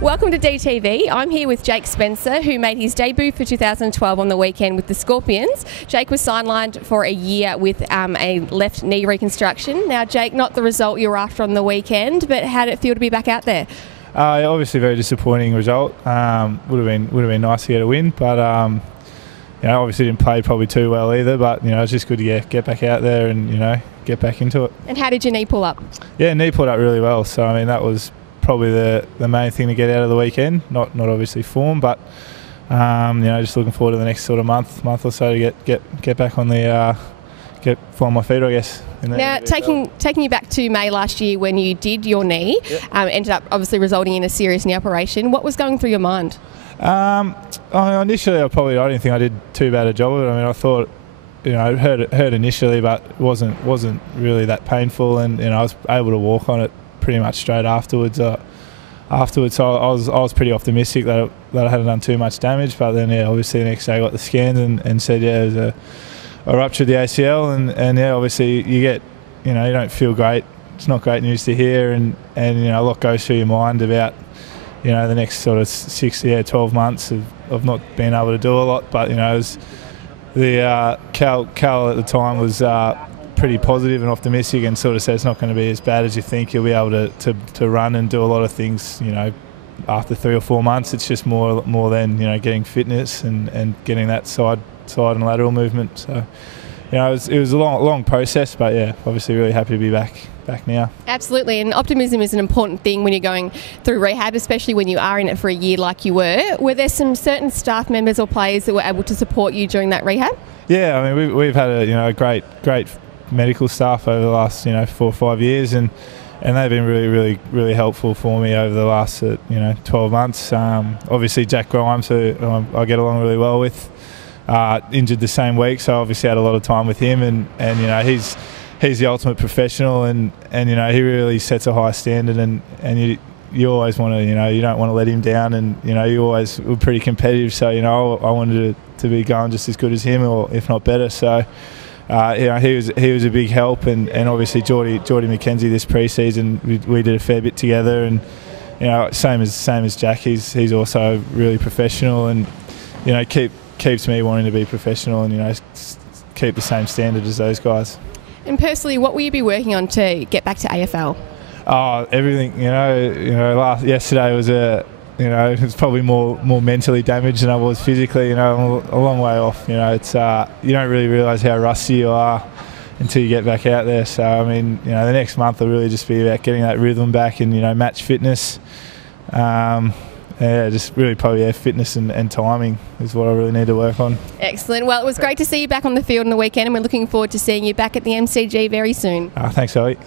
Welcome to DTV. I'm here with Jake Spencer, who made his debut for 2012 on the weekend with the Scorpions. Jake was sidelined for a year with a left knee reconstruction. Now, Jake, not the result you were after on the weekend, but how did it feel to be back out there? Obviously, a very disappointing result. Would have been nice to get a win, but obviously didn't play probably too well either. But it's just good to get back out there and get back into it. And how did your knee pull up? Yeah, knee pulled up really well. So I mean that was probably the main thing to get out of the weekend. Not obviously form, but just looking forward to the next sort of month or so to get back on the find my feet, I guess. Now, taking you back to May last year when you did your knee, ended up obviously resulting in a serious knee operation. What was going through your mind? Initially, I didn't think I did too bad a job of it. I mean, I thought, it hurt initially, but it wasn't really that painful, and I was able to walk on it pretty much straight afterwards. So I was pretty optimistic that I hadn't done too much damage. But then, obviously the next day I got the scans and said, it was I ruptured the ACL, and obviously you get, you don't feel great. It's not great news to hear, and a lot goes through your mind about, the next sort of 12 months of not being able to do a lot. But it was Cal at the time was pretty positive and optimistic, and sort of said it's not going to be as bad as you think. You'll be able to run and do a lot of things. After 3 or 4 months, it's just more than getting fitness and getting that side and lateral movement. So it was a long process, but obviously really happy to be back now. Absolutely, and optimism is an important thing when you're going through rehab, especially when you are in it for a year like you were. Were there some certain staff members or players that were able to support you during that rehab? Yeah, I mean we've had a great medical staff over the last 4 or 5 years, and they've been really helpful for me over the last 12 months. Obviously Jack Grimes, who I get along really well with, injured the same week, so obviously had a lot of time with him, and he's the ultimate professional, and he really sets a high standard, and you always want to you don't want to let him down, and you always were pretty competitive, so I wanted to be going just as good as him, or if not better. So he was a big help, and obviously Geordie McKenzie this pre-season we did a fair bit together, and same as Jack, he's also really professional, and keeps me wanting to be professional, and keep the same standard as those guys. And personally, what will you be working on to get back to AFL? Everything. Yesterday was it's probably more mentally damaged than I was physically. I'm a long way off. It's you don't really realise how rusty you are until you get back out there. So I mean, the next month will really just be about getting that rhythm back and match fitness. Just really probably fitness and timing is what I really need to work on. Excellent. Well, it was great to see you back on the field on the weekend, and we're looking forward to seeing you back at the MCG very soon. Thanks, Ellie.